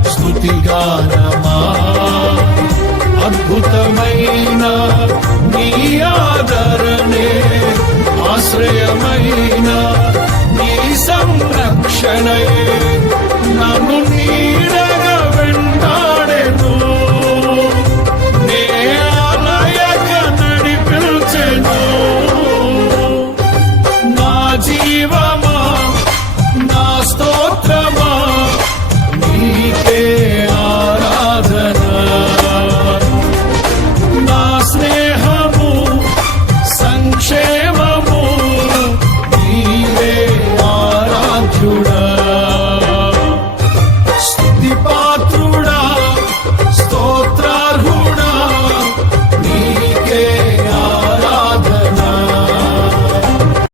స్థుతిగానమా అద్భుతమైన నీ ఆదరణే ఆశ్రయమైన నీ సంరక్షణయే. నన్ను నీడగా వెంటాడెను. నే ఆలయక నడిపించెను. నా జీవమా